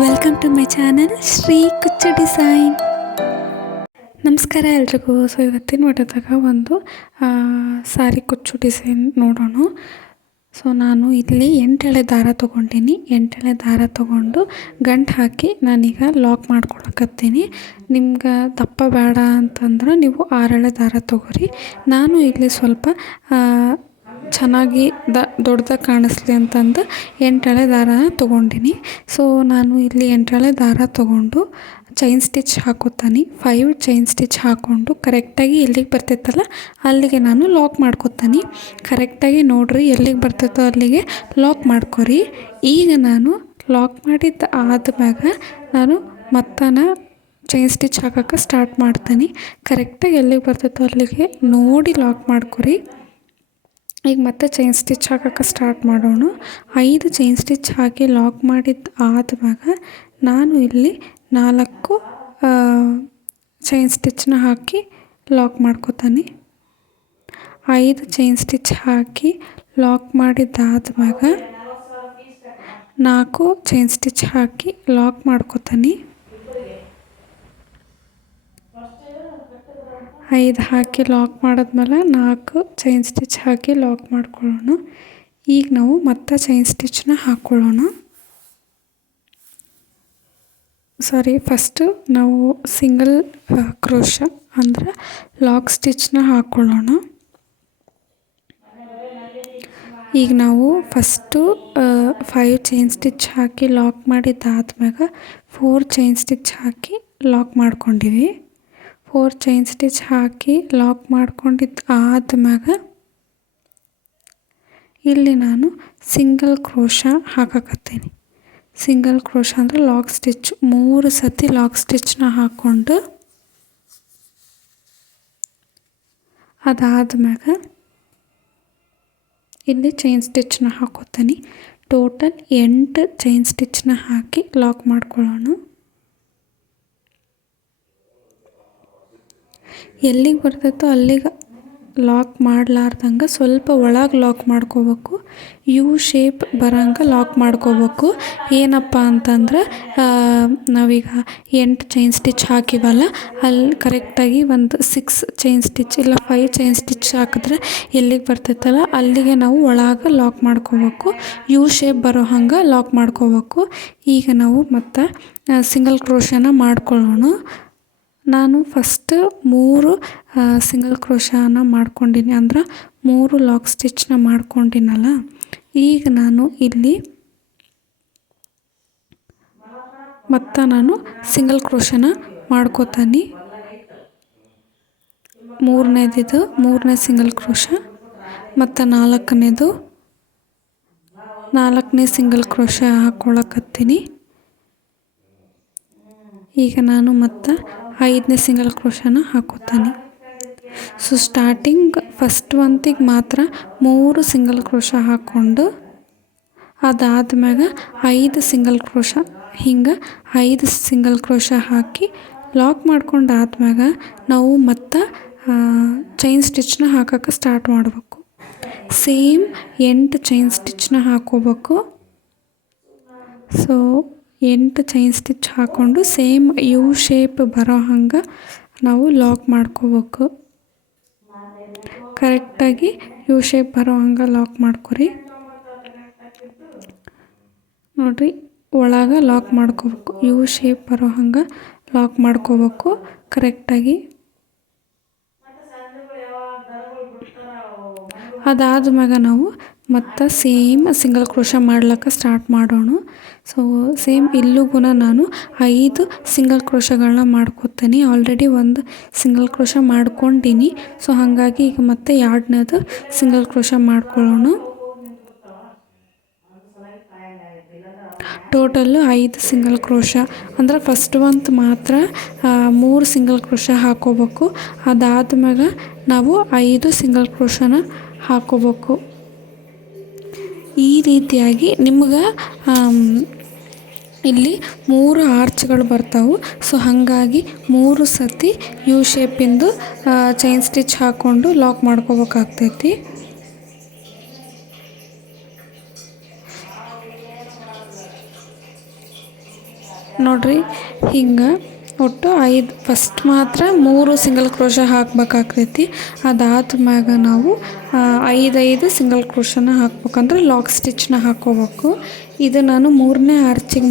Welcome to my channel Shri Kuchu design. ನಮಸ್ಕಾರ ಎಲ್ರಿಗೂ. So ಇವತ್ತಿನ ವಿಡಿಯೋದಾಗ ಒಂದು ಸಾರಿ ಕುಚ್ಚು ಡಿಸೈನ್ ನೋಡೋಣ. ಸೊ ನಾನು ಇಲ್ಲಿ 8 ಎಳೆ ದಾರ ತೊಗೊಂಡಿನಿ. 8 ಎಳೆ ದಾರ ತೊಗೊಂಡು ಗಂಟು ಹಾಕಿ ನಾನೀಗ ಲಾಕ್ ಮಾಡ್ಕೊಳಕತ್ತೀನಿ. ನಿಮ್ಗೆ ದಪ್ಪ ಬೇಡ ಅಂತಂದ್ರೆ ನೀವು 6 ಎಳೆ ದಾರ ತೊಗೊರಿ. ನಾನು ಇಲ್ಲಿ ಸ್ವಲ್ಪ ಚೆನ್ನಾಗಿ ದೊಡ್ಡದಾಗಿ ಕಾಣಿಸ್ಲಿ ಅಂತಂದು 8 ಎಳೆ ದಾರ ತೊಗೊಂಡಿನಿ. ಸೊ ನಾನು ಇಲ್ಲಿ 8 ಎಳೆ ದಾರ ತೊಗೊಂಡು ಚೈನ್ ಸ್ಟಿಚ್ ಹಾಕೋತಾನೆ. 5 ಚೈನ್ ಸ್ಟಿಚ್ ಹಾಕ್ಕೊಂಡು ಕರೆಕ್ಟಾಗಿ ಎಲ್ಲಿಗೆ ಬರ್ತೈತಲ್ಲ ಅಲ್ಲಿಗೆ ನಾನು ಲಾಕ್ ಮಾಡ್ಕೊತಾನೆ. ಕರೆಕ್ಟಾಗಿ ನೋಡಿರಿ, ಎಲ್ಲಿಗೆ ಬರ್ತೈತೋ ಅಲ್ಲಿಗೆ ಲಾಕ್ ಮಾಡ್ಕೊರಿ. ಈಗ ನಾನು ಲಾಕ್ ಮಾಡಿದ್ದು ಆದ್ಮ್ಯಾಗ ನಾನು ಚೈನ್ ಸ್ಟಿಚ್ ಹಾಕೋಕ್ಕೆ ಸ್ಟಾರ್ಟ್ ಮಾಡ್ತೀನಿ. ಕರೆಕ್ಟಾಗಿ ಎಲ್ಲಿಗೆ ಬರ್ತೈತೋ ಅಲ್ಲಿಗೆ ನೋಡಿ ಲಾಕ್ ಮಾಡ್ಕೊರಿ. ಈಗ ಮತ್ತೆ ಚೈನ್ ಸ್ಟಿಚ್ ಹಾಕೋಕ್ಕೆ ಸ್ಟಾರ್ಟ್ ಮಾಡೋಣ. 5 ಚೈನ್ ಸ್ಟಿಚ್ ಹಾಕಿ ಲಾಕ್ ಮಾಡಿದ್ದು ಆದ್ಮ್ಯಾಗ ನಾನು ಇಲ್ಲಿ 4 ಚೈನ್ ಸ್ಟಿಚ್ನ ಹಾಕಿ ಲಾಕ್ ಮಾಡ್ಕೊತಾನೆ. 5 ಚೈನ್ ಸ್ಟಿಚ್ ಹಾಕಿ ಲಾಕ್ ಮಾಡಿದ್ದಾದ್ಮ್ಯಾಗ 4 ಚೈನ್ ಸ್ಟಿಚ್ ಹಾಕಿ ಲಾಕ್ ಮಾಡ್ಕೊತಾನೆ. 5 ಹಾಕಿ ಲಾಕ್ ಮಾಡಿದ್ಮೇಲೆ 4 ಚೈನ್ ಸ್ಟಿಚ್ ಹಾಕಿ ಲಾಕ್ ಮಾಡ್ಕೊಳ್ಳೋಣ. ಈಗ ನಾವು ಮತ್ತೆ ಚೈನ್ ಸ್ಟಿಚ್ನ ಹಾಕ್ಕೊಳ್ಳೋಣ. ಫಸ್ಟು ನಾವು ಸಿಂಗಲ್ ಕ್ರೋಶ ಅಂದರೆ ಲಾಕ್ ಸ್ಟಿಚ್ನ ಹಾಕ್ಕೊಳ್ಳೋಣ. ಈಗ ನಾವು ಫಸ್ಟು 5 ಚೈನ್ ಸ್ಟಿಚ್ ಹಾಕಿ ಲಾಕ್ ಮಾಡಿದ್ದಾದ್ಮ್ಯಾಗ 4 ಚೈನ್ ಸ್ಟಿಚ್ ಹಾಕಿ ಲಾಕ್ ಮಾಡ್ಕೊಂಡಿವಿ. 4 ಚೈನ್ ಸ್ಟಿಚ್ ಹಾಕಿ ಲಾಕ್ ಮಾಡ್ಕೊಂಡಿದ್ದು ಆದ್ಮ್ಯಾಗ ಇಲ್ಲಿ ನಾನು ಸಿಂಗಲ್ ಕ್ರೋಶ ಹಾಕಕತ್ತೀನಿ. ಸಿಂಗಲ್ ಕ್ರೋಶ ಅಂದರೆ ಲಾಕ್ ಸ್ಟಿಚ್ 3 ಸತಿ ಲಾಕ್ ಸ್ಟಿಚ್ನ ಹಾಕ್ಕೊಂಡು ಅದಾದ್ಮ್ಯಾಗ ಇಲ್ಲಿ ಚೈನ್ ಸ್ಟಿಚ್ನ ಹಾಕೋತೀನಿ. ಟೋಟಲ್ 8 ಚೈನ್ ಸ್ಟಿಚ್ನ ಹಾಕಿ ಲಾಕ್ ಮಾಡ್ಕೊಳ್ಳೋಣ. ಎಲ್ಲಿಗೆ ಬರ್ತೈತೋ ಅಲ್ಲಿಗೆ ಲಾಕ್ ಮಾಡಲಾರ್ದಂಗೆ ಸ್ವಲ್ಪ ಒಳಗೆ ಲಾಕ್ ಮಾಡ್ಕೋಬೇಕು. ಯು ಶೇಪ್ ಬರೋಂಗೆ ಲಾಕ್ ಮಾಡ್ಕೋಬೇಕು. ಏನಪ್ಪ ಅಂತಂದ್ರೆ ನಾವೀಗ 8 ಚೈನ್ ಸ್ಟಿಚ್ ಹಾಕಿವಲ್ಲ, ಅಲ್ಲಿ ಕರೆಕ್ಟಾಗಿ ಒಂದು 6 ಚೈನ್ ಸ್ಟಿಚ್ ಇಲ್ಲ 5 ಚೈನ್ ಸ್ಟಿಚ್ ಹಾಕಿದ್ರೆ ಎಲ್ಲಿಗೆ ಬರ್ತೈತಲ್ಲ ಅಲ್ಲಿಗೆ ನಾವು ಒಳಗೆ ಲಾಕ್ ಮಾಡ್ಕೋಬೇಕು. ಯು ಶೇಪ್ ಬರೋ ಹಂಗೆ ಲಾಕ್ ಮಾಡ್ಕೋಬೇಕು. ಈಗ ನಾವು ಮತ್ತೆ ಸಿಂಗಲ್ ಕ್ರೋಶನ ಮಾಡ್ಕೊಳ್ಳೋಣ. ನಾನು ಫಸ್ಟ್ 3 ಸಿಂಗಲ್ ಕ್ರೋಶನ ಮಾಡ್ಕೊಂಡಿನಿ, ಅಂದ್ರೆ 3 ಲಾಕ್ ಸ್ಟಿಚ್ನ ಮಾಡ್ಕೊಂಡಿನಲ್ಲ. ಈಗ ನಾನು ಇಲ್ಲಿ ನಾನು ಸಿಂಗಲ್ ಕ್ರೋಶನ ಮಾಡ್ಕೋತಾನೆ. 3ನೇ ಸಿಂಗಲ್ ಕ್ರೋಶ ಮತ್ತು 4ನೇ ಸಿಂಗಲ್ ಕ್ರೋಶ ಹಾಕ್ಕೊಳಕತ್ತೀನಿ. ಈಗ ನಾನು ಮತ್ತೆ 5ನೇ ಸಿಂಗಲ್ ಕ್ರೋಶನ ಹಾಕೋತಾನೆ. ಸೊ ಸ್ಟಾರ್ಟಿಂಗ್ ಫಸ್ಟ್ ಒಂತಿಗೆ ಮಾತ್ರ 3 ಸಿಂಗಲ್ ಕ್ರೋಶ ಹಾಕ್ಕೊಂಡು ಅದಾದ್ಮ್ಯಾಗ 5 ಸಿಂಗಲ್ ಕ್ರೋಶ, ಹಿಂಗೆ 5 ಸಿಂಗಲ್ ಕ್ರೋಶ ಹಾಕಿ ಲಾಕ್ ಮಾಡ್ಕೊಂಡು ಆದ್ಮ್ಯಾಗ ನಾವು ಮತ್ತೆ ಚೈನ್ ಸ್ಟಿಚ್ನ ಹಾಕೋಕ್ಕೆ ಸ್ಟಾರ್ಟ್ ಮಾಡಬೇಕು. ಸೇಮ್ 8 ಚೈನ್ ಸ್ಟಿಚ್ನ ಹಾಕೋಬೇಕು. ಸೊ 8 ಚೈನ್ ಸ್ಟಿಚ್ ಹಾಕ್ಕೊಂಡು ಸೇಮ್ ಯು ಶೇಪ್ ಬರೋ ಹಂಗೆ ನಾವು ಲಾಕ್ ಮಾಡ್ಕೋಬೇಕು. ಕರೆಕ್ಟಾಗಿ ಯು ಶೇಪ್ ಬರೋ ಹಂಗೆ ಲಾಕ್ ಮಾಡ್ಕೊರಿ. ನೋಡಿರಿ, ಒಳಗೆ ಲಾಕ್ ಮಾಡ್ಕೋಬೇಕು. ಯು ಶೇಪ್ ಬರೋ ಹಂಗೆ ಲಾಕ್ ಮಾಡ್ಕೋಬೇಕು ಕರೆಕ್ಟಾಗಿ. ಅದಾದ್ಮ್ಯಾಗ ನಾವು ಮತ್ತು ಸೇಮ್ ಸಿಂಗಲ್ ಕ್ರೋಶ ಮಾಡ್ಲಿಕ್ಕೆ ಸ್ಟಾರ್ಟ್ ಮಾಡೋಣ. ಸೊ ಸೇಮ್ ಇಲ್ಲಿಗೂ ನಾನು 5 ಸಿಂಗಲ್ ಕ್ರೋಶಗಳನ್ನ ಮಾಡ್ಕೋತೀನಿ. ಆಲ್ರೆಡಿ ಒಂದು ಸಿಂಗಲ್ ಕ್ರೋಶ ಮಾಡ್ಕೊಂಡಿನಿ. ಸೊ ಹಾಗಾಗಿ ಈಗ ಮತ್ತೆ 2ನೇದು ಸಿಂಗಲ್ ಕ್ರೋಶ ಮಾಡ್ಕೊಳ್ಳೋಣ. ಟೋಟಲ್ಲು 5 ಸಿಂಗಲ್ ಕ್ರೋಶ ಅಂದರೆ ಫಸ್ಟ್ ಒಂದು ಮಾತ್ರ 3 ಸಿಂಗಲ್ ಕ್ರೋಶ ಹಾಕೋಬೇಕು. ಅದಾದ್ಮ್ಯಾಗ ನಾವು 5 ಸಿಂಗಲ್ ಕ್ರೋಶನ ಹಾಕೋಬೇಕು. ಈ ರೀತಿಯಾಗಿ ನಿಮ್ಗೆ ಇಲ್ಲಿ 3 ಆರ್ಚ್ಗಳು ಬರ್ತಾವೆ. ಸೊ ಹಾಗಾಗಿ 3 ಸತಿ ಯು ಶೇಪಿಂದು ಚೈನ್ ಸ್ಟಿಚ್ ಹಾಕ್ಕೊಂಡು ಲಾಕ್ ಮಾಡ್ಕೋಬೇಕಾಗ್ತೈತಿ. ನೋಡಿರಿ ಹಿಂಗೆ ಒಟ್ಟು 5 ಫಸ್ಟ್ ಮಾತ್ರ 3 ಸಿಂಗಲ್ ಕ್ರೋಶ ಹಾಕ್ಬೇಕಾಗ್ತೈತಿ. ಅದಾದ್ಮ್ಯಾಗ ನಾವು 5 ಸಿಂಗಲ್ ಕ್ರೋಶನ ಹಾಕ್ಬೇಕಂದ್ರೆ ಲಾಕ್ ಸ್ಟಿಚ್ನ ಹಾಕ್ಕೋಬೇಕು. ಇದು ನಾನು 3ನೇ ಆರ್ಚಿಗೆ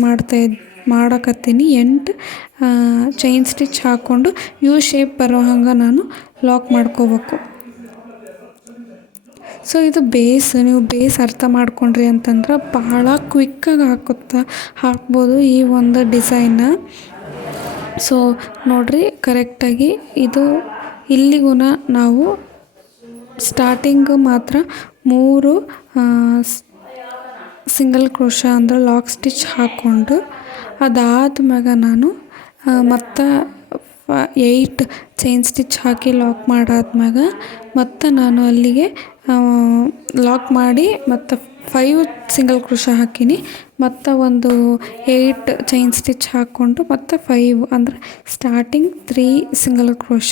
ಮಾಡಕತ್ತೀನಿ. 8 ಚೈನ್ ಸ್ಟಿಚ್ ಹಾಕ್ಕೊಂಡು ಯು ಶೇಪ್ ಬರೋ ಹಂಗೆ ನಾನು ಲಾಕ್ ಮಾಡ್ಕೋಬೇಕು. ಸೊ ಇದು ನೀವು ಬೇಸ್ ಅರ್ಥ ಮಾಡ್ಕೊಂಡ್ರಿ ಅಂತಂದ್ರೆ ಬಹಳ ಕ್ವಿಕ್ಕಾಗಿ ಹಾಕ್ಬೋದು ಈ ಒಂದು ಡಿಸೈನ್ನ. ಸೊ ನೋಡಿರಿ ಕರೆಕ್ಟಾಗಿ ಇದು ಇಲ್ಲಿಗೂ ನಾವು ಸ್ಟಾರ್ಟಿಂಗು ಮಾತ್ರ 3 ಸಿಂಗಲ್ ಕ್ರೋಶ ಅಂದ್ರೆ ಲಾಕ್ ಸ್ಟಿಚ್ ಹಾಕ್ಕೊಂಡು ಅದಾದ್ಮ್ಯಾಗ ನಾನು ಮತ್ತು 8 ಚೈನ್ ಸ್ಟಿಚ್ ಹಾಕಿ ಲಾಕ್ ಮಾಡಾದ್ಮ್ಯಾಗ ಮತ್ತು ನಾನು ಅಲ್ಲಿಗೆ ಲಾಕ್ ಮಾಡಿ ಮತ್ತು 5 ಸಿಂಗಲ್ ಕ್ರೋಶ ಹಾಕೀನಿ. ಮತ್ತು ಒಂದು 8 ಚೈನ್ ಸ್ಟಿಚ್ ಹಾಕ್ಕೊಂಡು ಮತ್ತು 5 ಅಂದರೆ ಸ್ಟಾರ್ಟಿಂಗ್ 3 ಸಿಂಗಲ್ ಕ್ರೋಶ,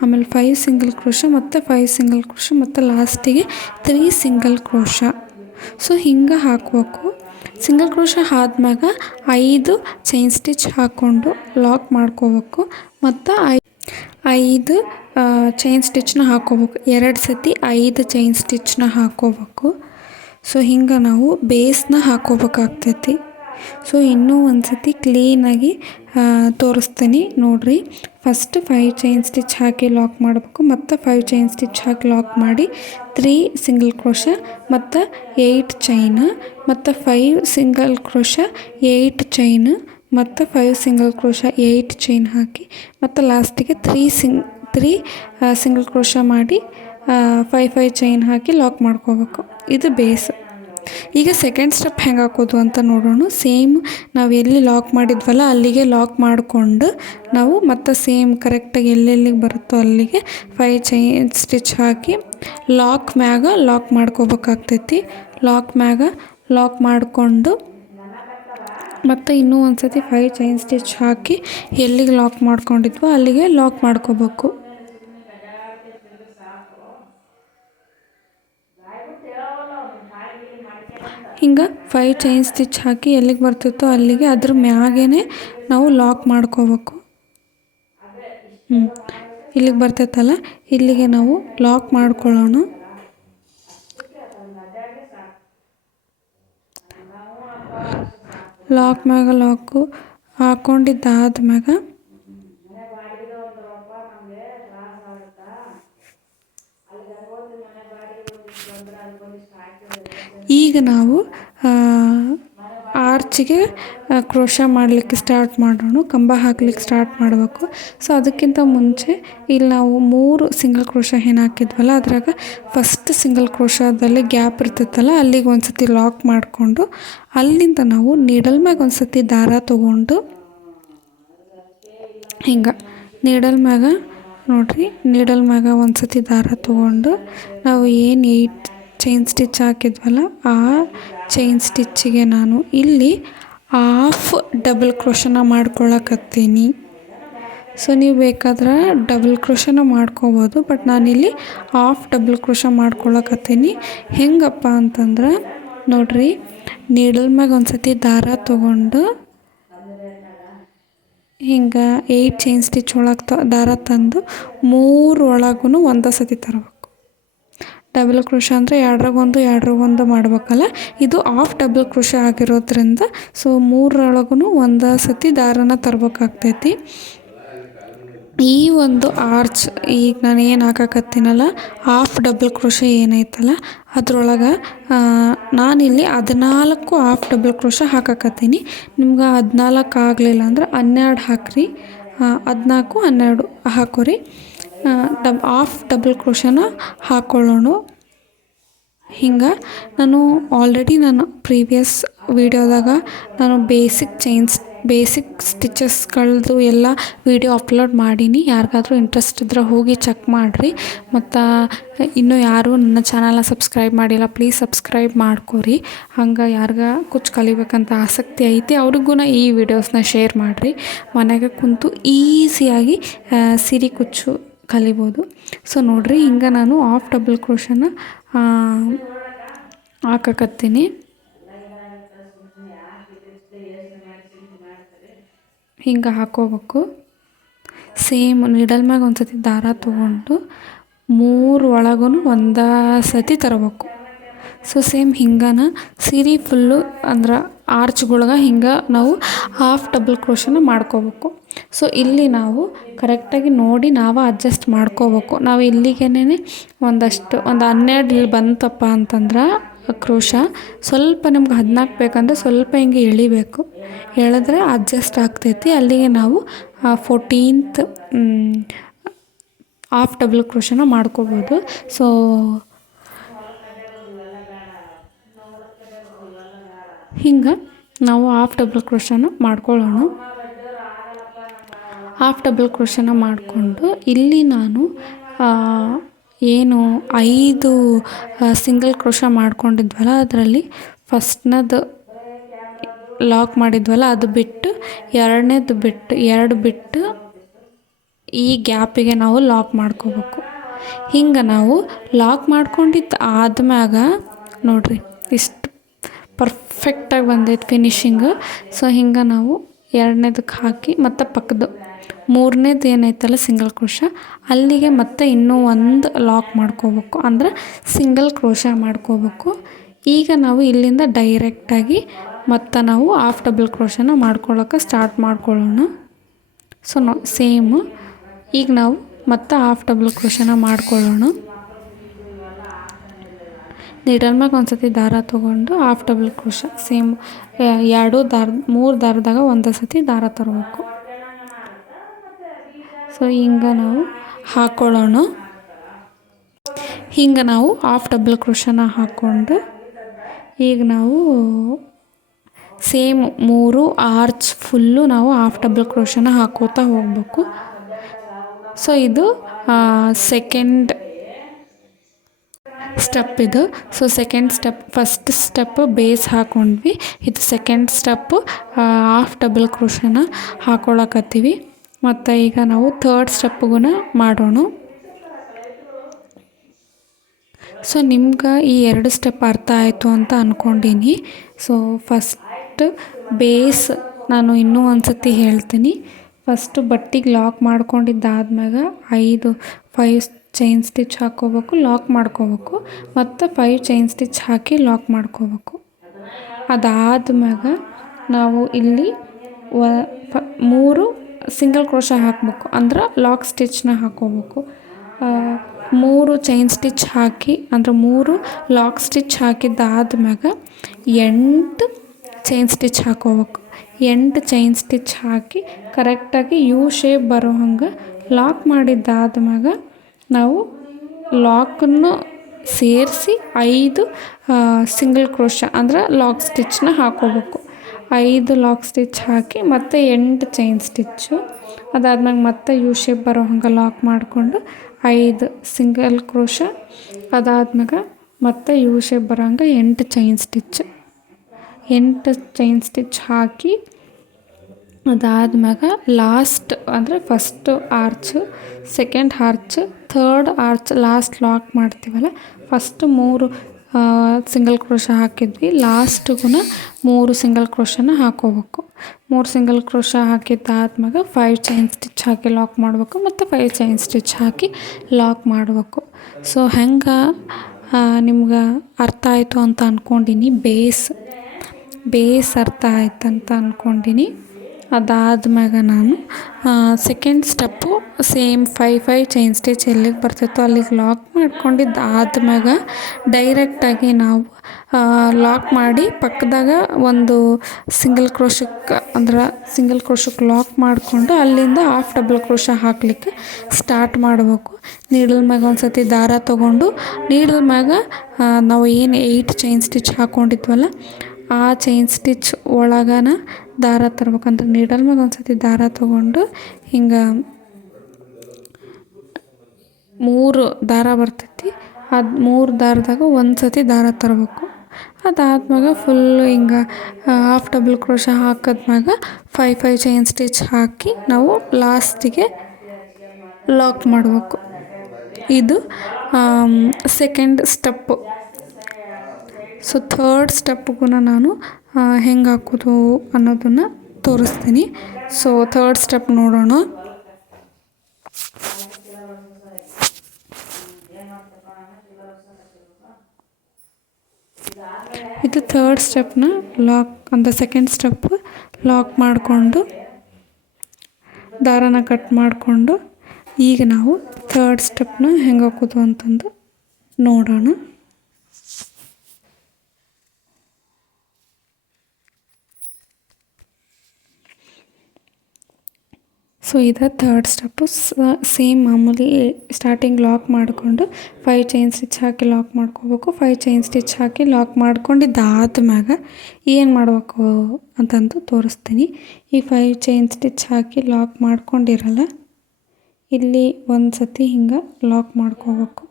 ಆಮೇಲೆ 5 ಸಿಂಗಲ್ ಕ್ರೋಶ ಮತ್ತು 5 ಸಿಂಗಲ್ ಕ್ರೋಶ ಮತ್ತು ಲಾಸ್ಟಿಗೆ 3 ಸಿಂಗಲ್ ಕ್ರೋಶ. ಸೊ ಹಿಂಗೆ ಹಾಕಬೇಕು. ಸಿಂಗಲ್ ಕ್ರೋಶ ಆದ್ಮ್ಯಾಗ 5 ಚೈನ್ ಸ್ಟಿಚ್ ಹಾಕ್ಕೊಂಡು ಲಾಕ್ ಮಾಡ್ಕೋಬೇಕು ಮತ್ತು 5 ಚೈನ್ ಸ್ಟಿಚ್ನ ಹಾಕ್ಕೋಬೇಕು. 2 ಸತಿ 5 ಚೈನ್ ಸ್ಟಿಚ್ನ ಹಾಕ್ಕೋಬೇಕು. ಸೊ ಹಿಂಗೆ ನಾವು ಬೇಸ್ನ ಹಾಕ್ಕೋಬೇಕಾಗ್ತೈತಿ. ಸೊ ಇನ್ನೂ ಒಂದು ಸತಿ ಕ್ಲೀನಾಗಿ ತೋರಿಸ್ತೀನಿ ನೋಡಿರಿ. ಫಸ್ಟ್ 5 ಚೈನ್ ಸ್ಟಿಚ್ ಹಾಕಿ ಲಾಕ್ ಮಾಡಬೇಕು ಮತ್ತು 5 ಚೈನ್ ಸ್ಟಿಚ್ ಹಾಕಿ ಲಾಕ್ ಮಾಡಿ 3 ಸಿಂಗಲ್ ಕ್ರೋಶ ಮತ್ತು 8 ಚೈನ್ ಮತ್ತು 5 ಸಿಂಗಲ್ ಕ್ರೋಶ 8 ಚೈನ್ ಮತ್ತು 5 ಸಿಂಗಲ್ ಕ್ರೋಶ 8 ಚೈನ್ ಹಾಕಿ ಮತ್ತು ಲಾಸ್ಟಿಗೆ 3 ಸಿಂಗಲ್ ಕ್ರೋಶ ಮಾಡಿ 5 ಚೈನ್ ಹಾಕಿ ಲಾಕ್ ಮಾಡ್ಕೋಬೇಕು. ಇದು ಬೇಸ್. ಈಗ ಸೆಕೆಂಡ್ ಸ್ಟೆಪ್ ಹೆಂಗೆ ಹಾಕೋದು ಅಂತ ನೋಡೋಣ. ಸೇಮ್ ನಾವು ಎಲ್ಲಿ ಲಾಕ್ ಮಾಡಿದ್ವಲ್ಲ ಅಲ್ಲಿಗೆ ಲಾಕ್ ಮಾಡಿಕೊಂಡು ನಾವು ಮತ್ತು ಸೇಮ್ ಕರೆಕ್ಟಾಗಿ ಎಲ್ಲೆಲ್ಲಿಗೆ ಬರುತ್ತೋ ಅಲ್ಲಿಗೆ 5 ಚೈನ್ ಸ್ಟಿಚ್ ಹಾಕಿ ಲಾಕ್ ಮ್ಯಾಗ ಲಾಕ್ ಮಾಡ್ಕೋಬೇಕಾಗ್ತೈತಿ. ಲಾಕ್ ಮ್ಯಾಗ ಲಾಕ್ ಮಾಡಿಕೊಂಡು ಮತ್ತು ಇನ್ನೂ ಒಂದು ಸತಿ 5 ಚೈನ್ ಸ್ಟಿಚ್ ಹಾಕಿ ಎಲ್ಲಿಗೆ ಲಾಕ್ ಮಾಡ್ಕೊಂಡಿದ್ವೋ ಅಲ್ಲಿಗೆ ಲಾಕ್ ಮಾಡ್ಕೋಬೇಕು. ಹಿಂಗೆ 5 ಚೈನ್ ಸ್ಟಿಚ್ ಹಾಕಿ ಎಲ್ಲಿಗೆ ಬರ್ತಿತ್ತೋ ಅಲ್ಲಿಗೆ ಅದ್ರ ಮ್ಯಾಗೇ ನಾವು ಲಾಕ್ ಮಾಡ್ಕೋಬೇಕು. ಇಲ್ಲಿಗೆ ಬರ್ತೈತಲ್ಲ ಇಲ್ಲಿಗೆ ನಾವು ಲಾಕ್ ಮಾಡ್ಕೊಳ್ಳೋಣ. ಲಾಕ್ ಮ್ಯಾಗ ಲಾಕು ಹಾಕ್ಕೊಂಡಿದ್ದಾದ್ಮ್ಯಾಗ ಈಗ ನಾವು ಆರ್ಚಿಗೆ ಕ್ರೋಶ ಮಾಡಲಿಕ್ಕೆ ಸ್ಟಾರ್ಟ್ ಮಾಡೋಣ. ಕಂಬ ಹಾಕ್ಲಿಕ್ಕೆ ಸ್ಟಾರ್ಟ್ ಮಾಡಬೇಕು. ಸೊ ಅದಕ್ಕಿಂತ ಮುಂಚೆ ಇಲ್ಲಿ ನಾವು 3 ಸಿಂಗಲ್ ಕ್ರೋಶ ಏನು ಹಾಕಿದ್ವಲ್ಲ ಅದ್ರಾಗ ಫಸ್ಟ್ ಸಿಂಗಲ್ ಕ್ರೋಶದಲ್ಲಿ ಗ್ಯಾಪ್ ಇರ್ತೈತಲ್ಲ ಅಲ್ಲಿಗೆ ಒಂದು ಸತಿ ಲಾಕ್ ಮಾಡಿಕೊಂಡು ಅಲ್ಲಿಂದ ನಾವು ನೀಡಲ್ ಮ್ಯಾಗ ಒಂದು ಸತಿ ದಾರ ತೊಗೊಂಡು ಹಿಂಗೆ ನೀಡಲ್ ಮ್ಯಾಗ ನೋಡಿರಿ ನೀಡಲ್ ಮ್ಯಾಗ ಒಂದು ಸತಿ ದಾರ ತೊಗೊಂಡು ನಾವು ಏನು 8 ಚೈನ್ ಸ್ಟಿಚ್ ಹಾಕಿದ್ವಲ್ಲ ಆ ಚೈನ್ ಸ್ಟಿಚ್ಚಿಗೆ ನಾನು ಇಲ್ಲಿ ಹಾಫ್ ಡಬಲ್ ಕ್ರೋಶನ ಮಾಡ್ಕೊಳಕತ್ತೀನಿ. ಸೊ ನೀವು ಬೇಕಾದ್ರೆ ಡಬಲ್ ಕ್ರೋಶನ ಮಾಡ್ಕೋಬೋದು, ಬಟ್ ನಾನಿಲ್ಲಿ ಹಾಫ್ ಡಬಲ್ ಕ್ರೋಶ ಮಾಡ್ಕೊಳಕತ್ತೀನಿ. ಹೆಂಗಪ್ಪ ಅಂತಂದ್ರೆ ನೋಡಿರಿ ನೀಡಲ್ ಮ್ಯಾಗ ಒಂದು ಸತಿ ದಾರ ತೊಗೊಂಡು ಹಿಂಗೆ 8 ಚೈನ್ ಸ್ಟಿಚ್ ಒಳಗೆ ದಾರ ತಂದು 3 ಒಳಗೂ ಒಂದೇ ಸತಿ ತರಬೇಕು. ಡಬಲ್ ಕ್ರೋಶ ಅಂದರೆ 2 ಮಾಡ್ಬೇಕಲ್ಲ, ಇದು ಹಾಫ್ ಡಬಲ್ ಕ್ರೋಶ ಆಗಿರೋದ್ರಿಂದ ಸೊ 3 ಒಂದೇ ಸತಿ ದಾರನ ತರಬೇಕಾಗ್ತೈತಿ. ಈ ಒಂದು ಆರ್ಚ್ ಈಗ ನಾನು ಏನು ಹಾಕಕತ್ತೀನಲ್ಲ ಹಾಫ್ ಡಬಲ್ ಕ್ರೋಶ ಏನೈತಲ್ಲ ಅದ್ರೊಳಗೆ ನಾನಿಲ್ಲಿ 14 ಹಾಫ್ ಡಬಲ್ ಕ್ರೋಶ ಹಾಕಕತ್ತೀನಿ. ನಿಮ್ಗೆ 14 ಆಗಲಿಲ್ಲ ಅಂದ್ರೆ 12 ಹಾಕ್ರಿ, 14 12 ಹಾಕೋರಿ. ಹಾಫ್ ಡಬಲ್ ಕ್ರೋಶನ ಹಾಕ್ಕೊಳ್ಳೋಣ. ಹಿಂಗೆ ನಾನು ಆಲ್ರೆಡಿ ಪ್ರೀವಿಯಸ್ ವೀಡಿಯೋದಾಗ ನಾನು ಬೇಸಿಕ್ ಸ್ಟಿಚಸ್ಗಳದ್ದು ಎಲ್ಲ ವೀಡಿಯೋ ಅಪ್ಲೋಡ್ ಮಾಡೀನಿ. ಯಾರಿಗಾದ್ರೂ ಇಂಟ್ರೆಸ್ಟ್ ಇದ್ದರೆ ಹೋಗಿ ಚೆಕ್ ಮಾಡಿರಿ. ಮತ್ತು ಇನ್ನೂ ಯಾರೂ ನನ್ನ ಚಾನಲ್ನ ಸಬ್ಸ್ಕ್ರೈಬ್ ಮಾಡಿಲ್ಲ, ಪ್ಲೀಸ್ ಸಬ್ಸ್ಕ್ರೈಬ್ ಮಾಡ್ಕೊರಿ. ಹಂಗೆ ಕುಚ್ಚು ಕಲಿಬೇಕಂತ ಆಸಕ್ತಿ ಐತಿ ಅವ್ರಿಗೂ ಈ ವಿಡಿಯೋಸ್ನ ಶೇರ್ ಮಾಡಿರಿ. ಮನೆಗೆ ಕುಂತು ಈಸಿಯಾಗಿ ಸೀರೆ ಕುಚ್ಚು ಕಲಿಬೋದು. ಸೊ ನೋಡಿರಿ ಹಿಂಗೆ ನಾನು ಹಾಫ್ ಡಬಲ್ ಕ್ರೋಶನ ಹಾಕಕತ್ತೀನಿ. ಹಿಂಗೆ ಹಾಕೋಬೇಕು. ಸೇಮ್ ನೀಡಲ್ ಮ್ಯಾಗ ಒಂದು ಸತಿ ದಾರ ತೊಗೊಂಡು 3 ಒಳಗೂ ಒಂದೇ ಸತಿ ತರಬೇಕು. ಸೊ ಸೇಮ್ ಹಿಂಗನ ಸೀರೆ ಫುಲ್ಲು ಅಂದ್ರೆ ಆರ್ಚ್ಗಳ್ಗೆ ಹಿಂಗೆ ನಾವು ಹಾಫ್ ಡಬಲ್ ಕ್ರೋಶನ ಮಾಡ್ಕೋಬೇಕು. ಸೊ ಇಲ್ಲಿ ನಾವು ಕರೆಕ್ಟಾಗಿ ನೋಡಿ ನಾವು ಅಡ್ಜಸ್ಟ್ ಮಾಡ್ಕೋಬೇಕು. ನಾವು ಇಲ್ಲಿಗೇನೆ ಒಂದು 12 ಇಲ್ಲಿ ಬಂತಪ್ಪ ಅಂತಂದ್ರೆ ಕ್ರೋಶ ಸ್ವಲ್ಪ ನಮ್ಗೆ 14 ಬೇಕಂದ್ರೆ ಸ್ವಲ್ಪ ಹಿಂಗೆ ಎಳಿಬೇಕು. ಎಳೆದ್ರೆ ಅಡ್ಜಸ್ಟ್ ಆಗ್ತೈತಿ. ಅಲ್ಲಿಗೆ ನಾವು 14th ಹಾಫ್ ಡಬಲ್ ಕ್ರೋಶನ ಮಾಡ್ಕೋಬೋದು. ಸೊ ಹಿಂಗೆ ನಾವು ಹಾಫ್ ಡಬಲ್ ಕ್ರೋಶನ ಮಾಡ್ಕೊಳ್ಳೋಣ. ಹಾಫ್ ಡಬಲ್ ಕ್ರೋಶನ ಮಾಡಿಕೊಂಡು ಇಲ್ಲಿ ನಾನು ಏನು 5 ಸಿಂಗಲ್ ಕ್ರೋಶ ಮಾಡ್ಕೊಂಡಿದ್ವಲ್ಲ ಅದರಲ್ಲಿ ಫಸ್ಟ್ನದು ಲಾಕ್ ಮಾಡಿದ್ವಲ್ಲ ಅದು ಬಿಟ್ಟು ಎರಡನೇದು ಬಿಟ್ಟು 2 ಬಿಟ್ಟು ಈ ಗ್ಯಾಪಿಗೆ ನಾವು ಲಾಕ್ ಮಾಡ್ಕೋಬೇಕು. ಹಿಂಗೆ ನಾವು ಲಾಕ್ ಮಾಡ್ಕೊಂಡಿದ್ದು ಆದ್ಮ್ಯಾಗ ನೋಡಿರಿ ಇಷ್ಟು ಪರ್ಫೆಕ್ಟಾಗಿ ಬಂದೈತೆ ಫಿನಿಶಿಂಗು. ಸೊ ಹಿಂಗೆ ನಾವು ಎರಡನೇದಕ್ಕೆ ಹಾಕಿ ಮತ್ತು ಪಕ್ಕದ 3ನೇದು ಏನೈತಲ್ಲ ಸಿಂಗಲ್ ಕ್ರೋಶ ಅಲ್ಲಿಗೆ ಮತ್ತೆ ಇನ್ನೂ ಒಂದು ಲಾಕ್ ಮಾಡ್ಕೋಬೇಕು, ಅಂದರೆ ಸಿಂಗಲ್ ಕ್ರೋಶ ಮಾಡ್ಕೋಬೇಕು. ಈಗ ನಾವು ಇಲ್ಲಿಂದ ಡೈರೆಕ್ಟಾಗಿ ಮತ್ತು ನಾವು ಹಾಫ್ ಡಬಲ್ ಕ್ರೋಶನ ಮಾಡ್ಕೊಳ್ಳೋಕೆ ಸ್ಟಾರ್ಟ್ ಮಾಡ್ಕೊಳ್ಳೋಣ. ಸೊ ಸೇಮು ಈಗ ನಾವು ಮತ್ತು ಹಾಫ್ ಡಬಲ್ ಕ್ರೋಶನ ಮಾಡ್ಕೊಳ್ಳೋಣ. ನೀಡಲ್ ಮ್ಯಾಗ ಒಂದು ಸತಿ ದಾರ ತೊಗೊಂಡು ಹಾಫ್ ಡಬಲ್ ಕ್ರೋಶ ಸೇಮ್ 3 ದಾರದಾಗ ಒಂದೇ ಸತಿ ದಾರ ತರಬೇಕು. ಸೊ ಹಿಂಗೆ ನಾವು ಹಾಕ್ಕೊಳ್ಳೋಣ. ಹಿಂಗೆ ನಾವು ಹಾಫ್ ಡಬಲ್ ಕ್ರೋಶನ ಹಾಕ್ಕೊಂಡು ಈಗ ನಾವು ಸೇಮ್ 3 ಆರ್ಚ್ ಫುಲ್ಲು ನಾವು ಹಾಫ್ ಡಬಲ್ ಕ್ರೋಶನ ಹಾಕೋತಾ ಹೋಗಬೇಕು. ಸೊ ಇದು ಸೆಕೆಂಡ್ ಸ್ಟೆಪ್ ಇದು. So second step, first step base ಹಾಕ್ಕೊಂಡ್ವಿ, ಇದು ಸೆಕೆಂಡ್ ಸ್ಟೆಪ್ಪು ಹಾಫ್ ಡಬಲ್ ಕ್ರೋಶನ ಹಾಕ್ಕೊಳಕತ್ತೀವಿ. ಮತ್ತು ಈಗ ನಾವು ಥರ್ಡ್ ಸ್ಟೆಪ್ಗೂ ಮಾಡೋಣ. ಸೊ ನಿಮ್ಗೆ ಈ 2 ಸ್ಟೆಪ್ ಅರ್ಥ ಆಯಿತು ಅಂತ ಅಂದ್ಕೊಂಡೀನಿ. ಸೊ ಫಸ್ಟ್ ಬೇಸ್ ನಾನು ಇನ್ನೂ ಒಂದು ಸತಿ ಹೇಳ್ತೀನಿ. ಫಸ್ಟು ಬಟ್ಟೆಗೆ ಲಾಕ್ ಮಾಡ್ಕೊಂಡಿದ್ದಾದ್ಮ್ಯಾಗ 5 ಚೈನ್ ಸ್ಟಿಚ್ ಹಾಕ್ಕೋಬೇಕು, ಲಾಕ್ ಮಾಡ್ಕೋಬೇಕು, ಮತ್ತು 5 ಚೈನ್ ಸ್ಟಿಚ್ ಹಾಕಿ ಲಾಕ್ ಮಾಡ್ಕೋಬೇಕು. ಅದಾದ್ಮ್ಯಾಗ ನಾವು ಇಲ್ಲಿ 3 ಸಿಂಗಲ್ ಕ್ರೋಶ ಹಾಕಬೇಕು, ಅಂದ್ರೆ ಲಾಕ್ ಸ್ಟಿಚ್ನ ಹಾಕ್ಕೋಬೇಕು. 3 ಚೈನ್ ಸ್ಟಿಚ್ ಹಾಕಿ ಅಂದರೆ 3 ಲಾಕ್ ಸ್ಟಿಚ್ ಹಾಕಿದ್ದಾದ್ಮ್ಯಾಗ 8 ಚೈನ್ ಸ್ಟಿಚ್ ಹಾಕ್ಕೋಬೇಕು. 8 ಚೈನ್ ಸ್ಟಿಚ್ ಹಾಕಿ ಕರೆಕ್ಟಾಗಿ ಯು ಶೇಪ್ ಬರೋ ಹಂಗೆ ಲಾಕ್ ಮಾಡಿದ್ದಾದ್ಮ್ಯಾಗ ನಾವು ಲಾಕನ್ನು ಸೇರಿಸಿ 5 ಸಿಂಗಲ್ ಕ್ರೋಶ ಅಂದರೆ ಲಾಕ್ ಸ್ಟಿಚ್ನ ಹಾಕ್ಕೋಬೇಕು. 5 ಲಾಕ್ ಸ್ಟಿಚ್ ಹಾಕಿ ಮತ್ತು 8 ಚೈನ್ ಸ್ಟಿಚ್ಚು. ಅದಾದ್ಮ್ಯಾಗ ಮತ್ತೆ ಯು ಶೇಪ್ ಬರೋ ಹಂಗೆ ಲಾಕ್ ಮಾಡಿಕೊಂಡು 5 ಸಿಂಗಲ್ ಕ್ರೋಶ. ಅದಾದ್ಮ್ಯಾಗ ಮತ್ತೆ ಯು ಶೇಪ್ ಬರೋ ಹಂಗೆ 8 ಚೈನ್ ಸ್ಟಿಚ್. 8 ಚೈನ್ ಸ್ಟಿಚ್ ಹಾಕಿ ಅದಾದ್ಮ್ಯಾಗ ಲಾಸ್ಟ್ ಅಂದರೆ first arch, second arch, third arch last lock ಮಾಡ್ತೀವಲ್ಲ ಫಸ್ಟ್ 3 ಸಿಂಗಲ್ ಕ್ರೋಶ ಹಾಕಿದ್ವಿ, ಲಾಸ್ಟಿಗೂ 3 ಸಿಂಗಲ್ ಕ್ರೋಶನ ಹಾಕ್ಕೋಬೇಕು. 3 ಸಿಂಗಲ್ ಕ್ರೋಶ ಹಾಕಿದ್ದಾದ್ಮ್ಯಾಗ 5 ಚೈನ್ ಸ್ಟಿಚ್ ಹಾಕಿ ಲಾಕ್ ಮಾಡಬೇಕು ಮತ್ತು 5 ಚೈನ್ ಸ್ಟಿಚ್ ಹಾಕಿ ಲಾಕ್ ಮಾಡಬೇಕು. ಸೊ ಹೆಂಗೆ ನಿಮ್ಗೆ ಅರ್ಥ ಆಯಿತು ಅಂತ ಅಂದ್ಕೊಂಡೀನಿ. ಬೇಸ್ ಅರ್ಥ ಆಯ್ತಂತ ಅಂದ್ಕೊಂಡೀನಿ. ಅದಾದ್ಮ್ಯಾಗ ನಾನು second step same 5 chain stitch ಎಲ್ಲಿಗೆ ಬರ್ತಿತ್ತೋ ಅಲ್ಲಿಗೆ ಲಾಕ್ ಮಾಡ್ಕೊಂಡಿದ್ದಾದ್ಮ್ಯಾಗ ಡೈರೆಕ್ಟಾಗಿ ನಾವು ಲಾಕ್ ಮಾಡಿ ಪಕ್ಕದಾಗ ಒಂದು ಸಿಂಗಲ್ ಕ್ರೋಶಕ್ಕೆ ಲಾಕ್ ಮಾಡಿಕೊಂಡು ಅಲ್ಲಿಂದ ಹಾಫ್ ಡಬಲ್ ಕ್ರೋಶ ಹಾಕಲಿಕ್ಕೆ ಸ್ಟಾರ್ಟ್ ಮಾಡಬೇಕು. ನೀಡಲ್ ಮ್ಯಾಗ ಒಂದು ಸತಿ ದಾರ ತೊಗೊಂಡು ನೀಡಲ್ ಮ್ಯಾಗ ನಾವು ಏನು 8 ಚೈನ್ ಸ್ಟಿಚ್ ಹಾಕ್ಕೊಂಡಿದ್ವಲ್ಲ ಆ ಚೈನ್ ಸ್ಟಿಚ್ ಒಳಗನ ದಾರ ತರ್ಬೇಕಂದ್ರೆ ನೀಡಲ್ ಮ್ಯಾಗ ಒಂದು ಸತಿ ದಾರ ತೊಗೊಂಡು ಹಿಂಗೆ 3 ದಾರ ಬರ್ತೈತಿ, ಅದು 3 ದಾರದಾಗ ಒಂದು ಸತಿ ದಾರ ತರಬೇಕು. ಅದಾದ್ಮ್ಯಾಗ ಫುಲ್ಲು ಹಿಂಗೆ ಹಾಫ್ ಡಬಲ್ ಕ್ರೋಶ ಹಾಕಿದ್ಮ್ಯಾಗ 5 ಚೈನ್ ಸ್ಟಿಚ್ ಹಾಕಿ ನಾವು ಲಾಸ್ಟಿಗೆ ಲಾಕ್ ಮಾಡಬೇಕು. ಇದು ಸೆಕೆಂಡ್ ಸ್ಟೆಪ್ಪು. ಸೊ ಥರ್ಡ್ ಸ್ಟೆಪ್ಗೂ ನಾನು ಹೆಂಗೆ ಹಾಕೋದು ಅನ್ನೋದನ್ನು ತೋರಿಸ್ತೀನಿ. ಸೊ ಥರ್ಡ್ ಸ್ಟೆಪ್ ನೋಡೋಣ. ಇದು ಥರ್ಡ್ ಸ್ಟೆಪ್ನ ಲಾಕ್ ಅಂತ, ಸೆಕೆಂಡ್ ಸ್ಟೆಪ್ ಲಾಕ್ ಮಾಡಿಕೊಂಡು ದಾರನ ಕಟ್ ಮಾಡಿಕೊಂಡು ಈಗ ನಾವು ಥರ್ಡ್ ಸ್ಟೆಪ್ನ ಹೆಂಗೆ ಹಾಕೋದು ಅಂತಂದು ನೋಡೋಣ. ಸೊ ಇದು ಥರ್ಡ್ ಸ್ಟೆಪ್ಪು. ಸೇಮ್ ಮಾಮೂಲಿ ಸ್ಟಾರ್ಟಿಂಗ್ ಲಾಕ್ ಮಾಡಿಕೊಂಡು 5 ಚೈನ್ ಸ್ಟಿಚ್ ಹಾಕಿ ಲಾಕ್ ಮಾಡ್ಕೋಬೇಕು. 5 ಚೈನ್ ಸ್ಟಿಚ್ ಹಾಕಿ ಲಾಕ್ ಮಾಡ್ಕೊಂಡಿದ್ದಾದ್ಮ್ಯಾಗ ಏನು ಮಾಡಬೇಕು ಅಂತಂದು ತೋರಿಸ್ತೀನಿ. ಈ 5 ಚೈನ್ ಸ್ಟಿಚ್ ಹಾಕಿ ಲಾಕ್ ಮಾಡ್ಕೊಂಡಿರಲ್ಲ, ಇಲ್ಲಿ ಒಂದು ಸತಿ ಹಿಂಗೆ ಲಾಕ್ ಮಾಡ್ಕೋಬೇಕು.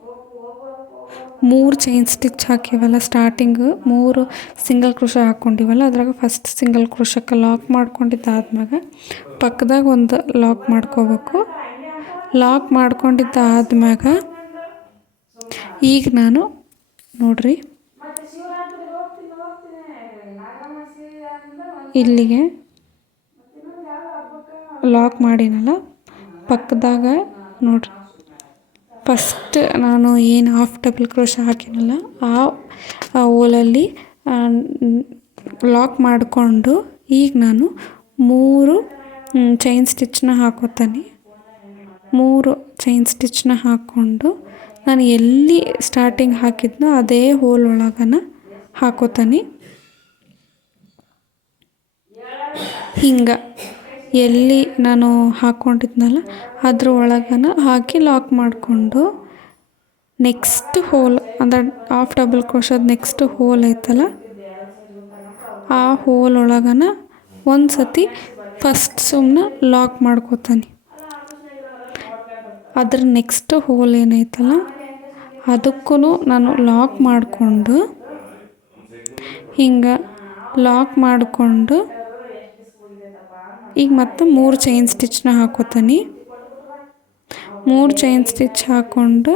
3 ಚೈನ್ ಸ್ಟಿಚ್ ಹಾಕಿವಲ್ಲ ಸ್ಟಾರ್ಟಿಂಗು, 3 ಸಿಂಗಲ್ ಕ್ರೋಶ ಹಾಕ್ಕೊಂಡಿವಲ್ಲ, ಅದ್ರಾಗ ಫಸ್ಟ್ ಸಿಂಗಲ್ ಕ್ರೋಶಕ್ಕೆ ಲಾಕ್ ಮಾಡ್ಕೊಂಡಿದ್ದಾದ್ಮ್ಯಾಗ ಪಕ್ಕದಾಗ ಒಂದು ಲಾಕ್ ಮಾಡ್ಕೋಬೇಕು. ಲಾಕ್ ಮಾಡ್ಕೊಂಡಿದ್ದಾದ್ಮ್ಯಾಗ ಈಗ ನಾನು ನೋಡ್ರಿ ಇಲ್ಲಿಗೆ ಲಾಕ್ ಮಾಡಿನಲ್ಲ, ಪಕ್ಕದಾಗ ನೋಡ್ರಿ ಫಸ್ಟ್ ನಾನು ಏನು ಹಾಫ್ ಡಬಲ್ ಕ್ರೋಶ ಹಾಕಿನಲ್ಲ ಆ ಹೋಲಲ್ಲಿ ಲಾಕ್ ಮಾಡಿಕೊಂಡು ಈಗ ನಾನು 3 ಚೈನ್ ಸ್ಟಿಚ್ನ ಹಾಕೋತೀನಿ. 3 ಚೈನ್ ಸ್ಟಿಚ್ನ ಹಾಕ್ಕೊಂಡು ನಾನು ಎಲ್ಲಿ ಸ್ಟಾರ್ಟಿಂಗ್ ಹಾಕಿದ್ನೋ ಅದೇ ಹೋಲ್ ಒಳಗನ ಹಾಕೋತೀನಿ. ಹಿಂಗೆ ಎಲ್ಲಿ ನಾನು ಹಾಕ್ಕೊಂಡಿದ್ನಲ್ಲ ಅದ್ರ ಒಳಗನ ಹಾಕಿ ಲಾಕ್ ಮಾಡಿಕೊಂಡು ನೆಕ್ಸ್ಟ್ ಹೋಲ್ ಅಂದರೆ ಹಾಫ್ ಡಬಲ್ ಕ್ರೋಶದ ನೆಕ್ಸ್ಟ್ ಹೋಲ್ ಐತಲ್ಲ ಆ ಹೋಲ್ ಒಳಗನ ಒಂದು ಸತಿ ಫಸ್ಟ್ ಸುಮ್ಮನೆ ಲಾಕ್ ಮಾಡ್ಕೋತೀನಿ. ಅದ್ರ ನೆಕ್ಸ್ಟ್ ಹೋಲ್ ಏನೈತಲ್ಲ ಅದಕ್ಕೂ ನಾನು ಲಾಕ್ ಮಾಡಿಕೊಂಡು ಹಿಂಗೆ ಲಾಕ್ ಮಾಡಿಕೊಂಡು ಈಗ ಮತ್ತೆ 3 ಚೈನ್ ಸ್ಟಿಚ್ನ ಹಾಕೋತೀನಿ. 3 ಚೈನ್ ಸ್ಟಿಚ್ ಹಾಕ್ಕೊಂಡು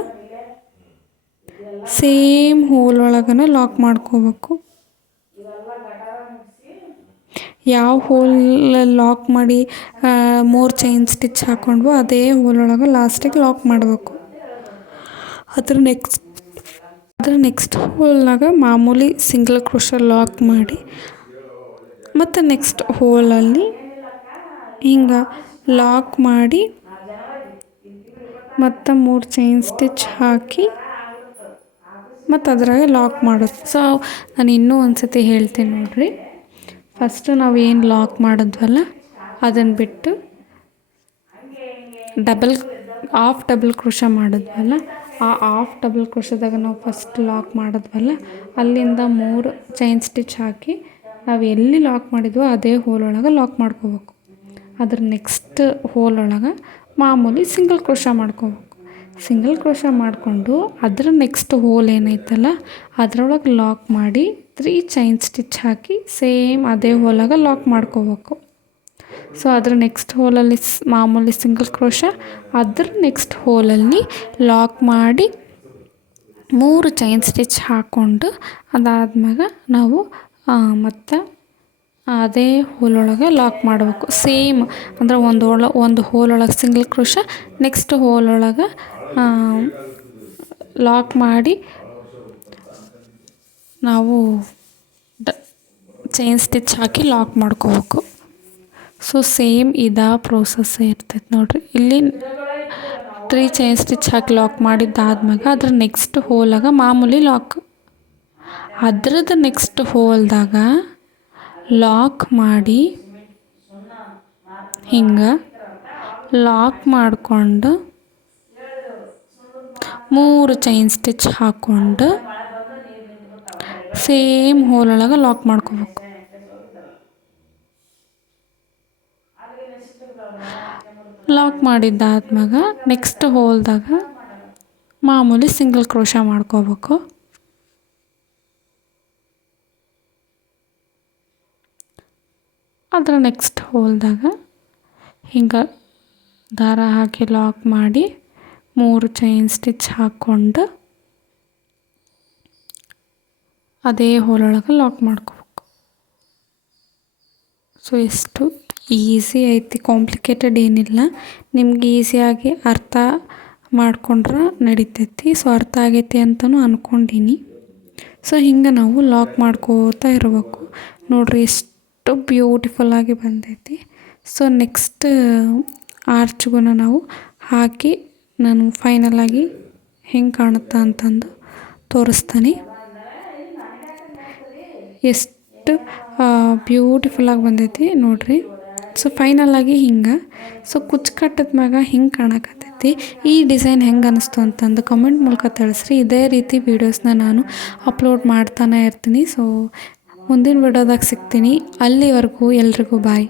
ಸೇಮ್ ಹೋಲ್ ಒಳಗನ ಲಾಕ್ ಮಾಡ್ಕೋಬೇಕು. ಯಾವ ಹೋಲಲ್ಲಿ ಲಾಕ್ ಮಾಡಿ 3 ಚೈನ್ ಸ್ಟಿಚ್ ಹಾಕ್ಕೊಂಡ್ವೋ ಅದೇ ಹೋಲ್ ಒಳಗೆ ಲಾಸ್ಟಿಗೆ ಲಾಕ್ ಮಾಡಬೇಕು. ಅದ್ರ ನೆಕ್ಸ್ಟ್ ಹೋಲ್ನಾಗ ಮಾಮೂಲಿ ಸಿಂಗಲ್ ಕ್ರೋಶ ಲಾಕ್ ಮಾಡಿ ಮತ್ತು ನೆಕ್ಸ್ಟ್ ಹೋಲಲ್ಲಿ ಹಿಂಗೆ ಲಾಕ್ ಮಾಡಿ ಮತ್ತು 3 ಚೈನ್ ಸ್ಟಿಚ್ ಹಾಕಿ ಮತ್ತು ಅದ್ರಾಗೆ ಲಾಕ್ ಮಾಡೋದು. ಸೊ ನಾನು ಇನ್ನೂ ಒಂದು ಸತಿ ಹೇಳ್ತೀನಿ ನೋಡಿರಿ. ಫಸ್ಟು ನಾವು ಏನು ಲಾಕ್ ಮಾಡಿದ್ವಲ್ಲ ಅದನ್ನು ಬಿಟ್ಟು ಹಾಫ್ ಡಬಲ್ ಕ್ರೋಶ ಮಾಡಿದ್ವಲ್ಲ ಆ ಹಾಫ್ ಡಬಲ್ ಕ್ರೋಶದಾಗ ನಾವು ಫಸ್ಟ್ ಲಾಕ್ ಮಾಡಿದ್ವಲ್ಲ ಅಲ್ಲಿಂದ 3 ಚೈನ್ ಸ್ಟಿಚ್ ಹಾಕಿ ನಾವು ಎಲ್ಲಿ ಲಾಕ್ ಮಾಡಿದ್ವೋ ಅದೇ ಹೋಲ್ ಒಳಗೆ ಲಾಕ್ ಮಾಡ್ಕೋಬೇಕು. ಅದ್ರ ನೆಕ್ಸ್ಟ್ ಹೋಲ್ ಒಳಗೆ ಮಾಮೂಲಿ ಸಿಂಗಲ್ ಕ್ರೋಶ ಮಾಡ್ಕೋಬೇಕು. ಸಿಂಗಲ್ ಕ್ರೋಶ ಮಾಡಿಕೊಂಡು ಅದರ ನೆಕ್ಸ್ಟ್ ಹೋಲ್ ಏನೈತಲ್ಲ ಅದರೊಳಗೆ ಲಾಕ್ ಮಾಡಿ 3 ಚೈನ್ ಸ್ಟಿಚ್ ಹಾಕಿ ಸೇಮ್ ಅದೇ ಹೋಲಾಗ ಲಾಕ್ ಮಾಡ್ಕೋಬೇಕು. ಸೊ ಅದ್ರ ನೆಕ್ಸ್ಟ್ ಹೋಲಲ್ಲಿ ಮಾಮೂಲಿ ಸಿಂಗಲ್ ಕ್ರೋಶ, ಅದ್ರ ನೆಕ್ಸ್ಟ್ ಹೋಲಲ್ಲಿ ಲಾಕ್ ಮಾಡಿ 3 ಚೈನ್ ಸ್ಟಿಚ್ ಹಾಕ್ಕೊಂಡು ಅದಾದ್ಮ್ಯಾಗ ನಾವು ಮತ್ತು ಅದೇ ಹೋಲೊಳಗೆ ಲಾಕ್ ಮಾಡಬೇಕು. ಸೇಮ್ ಅಂದರೆ ಒಂದು ಹೋಲೊಳಗೆ ಸಿಂಗಲ್ ಕ್ರೋಶ, ನೆಕ್ಸ್ಟ್ ಹೋಲೊಳಗೆ ಲಾಕ್ ಮಾಡಿ ನಾವು ಚೈನ್ ಸ್ಟಿಚ್ ಹಾಕಿ ಲಾಕ್ ಮಾಡ್ಕೋಬೇಕು. ಸೊ ಸೇಮ್ ಇದೇ ಪ್ರೋಸೆಸ್ ಇರ್ತೈತೆ ನೋಡಿರಿ. ಇಲ್ಲಿ 3 ಚೈನ್ ಸ್ಟಿಚ್ ಹಾಕಿ ಲಾಕ್ ಮಾಡಿದ್ದಾದ್ಮ್ಯಾಗ ಅದ್ರ ನೆಕ್ಸ್ಟ್ ಹೋಲಾಗ ಮಾಮೂಲಿ ಲಾಕ್, ಅದ್ರದ್ದು ನೆಕ್ಸ್ಟ್ ಹೋಲ್ದಾಗ ಲಾಕ್ ಮಾಡಿ ಹಿಂಗೆ ಲಾಕ್ ಮಾಡಿಕೊಂಡು 3 ಚೈನ್ ಸ್ಟಿಚ್ ಹಾಕ್ಕೊಂಡು ಸೇಮ್ ಹೋಲೊಳಗೆ ಲಾಕ್ ಮಾಡ್ಕೋಬೇಕು. ಲಾಕ್ ಮಾಡಿದ್ದಾದ್ಮ್ಯಾಗ ನೆಕ್ಸ್ಟ್ ಹೋಲ್ದಾಗ ಮಾಮೂಲಿ ಸಿಂಗಲ್ ಕ್ರೋಶ ಮಾಡ್ಕೋಬೇಕು. ಅದರ ನೆಕ್ಸ್ಟ್ ಹೋಲ್ದಾಗ ಹಿಂಗೆ ದಾರ ಹಾಕಿ ಲಾಕ್ ಮಾಡಿ 3 ಚೈನ್ ಸ್ಟಿಚ್ ಹಾಕ್ಕೊಂಡು ಅದೇ ಹೋಲೊಳಗೆ ಲಾಕ್ ಮಾಡ್ಕೋಬೇಕು. ಸೊ ಎಷ್ಟು ಈಸಿ ಐತಿ, ಕಾಂಪ್ಲಿಕೇಟೆಡ್ ಏನಿಲ್ಲ. ನಿಮ್ಗೆ ಈಸಿಯಾಗಿ ಅರ್ಥ ಮಾಡ್ಕೊಂಡ್ರೆ ನಡಿತೈತಿ. ಸೊ ಅರ್ಥ ಆಗೈತಿ ಅಂತಲೂ ಅಂದ್ಕೊಂಡೀನಿ. ಸೊ ಹಿಂಗೆ ನಾವು ಲಾಕ್ ಮಾಡ್ಕೋತಾ ಇರಬೇಕು. ನೋಡಿರಿ ಎಷ್ಟು ಬ್ಯೂಟಿಫುಲ್ಲಾಗಿ ಬಂದೈತಿ. ಸೊ ನೆಕ್ಸ್ಟ್ ಆರ್ಚ್ಗೂ ನಾವು ಹಾಕಿ ನಾನು ಫೈನಲಾಗಿ ಹೆಂಗೆ ಕಾಣುತ್ತಾ ಅಂತಂದು ತೋರಿಸ್ತೀನಿ. ಎಷ್ಟು ಬ್ಯೂಟಿಫುಲ್ಲಾಗಿ ಬಂದೈತಿ ನೋಡಿರಿ. ಸೊ ಫೈನಲಾಗಿ ಹಿಂಗೆ. ಸೊ ಕುಚ್ಚು ಕಟ್ಟಿದ ಮ್ಯಾಗ ಹಿಂಗೆ ಕಾಣಕತ್ತೈತಿ. ಈ ಡಿಸೈನ್ ಹೆಂಗೆ ಅನ್ನಿಸ್ತು ಅಂತಂದು ಕಮೆಂಟ್ ಮೂಲಕ ತಿಳಿಸ್ರಿ. ಇದೇ ರೀತಿ ವೀಡಿಯೋಸ್ನ ನಾನು ಅಪ್ಲೋಡ್ ಮಾಡ್ತಾನೆ ಇರ್ತೀನಿ. ಸೊ ಮುಂದಿನ ವಿಡಿಯೋದಾಗ ಸಿಗ್ತೀನಿ. ಅಲ್ಲಿವರೆಗೂ ಎಲ್ರಿಗೂ ಬಾಯ್.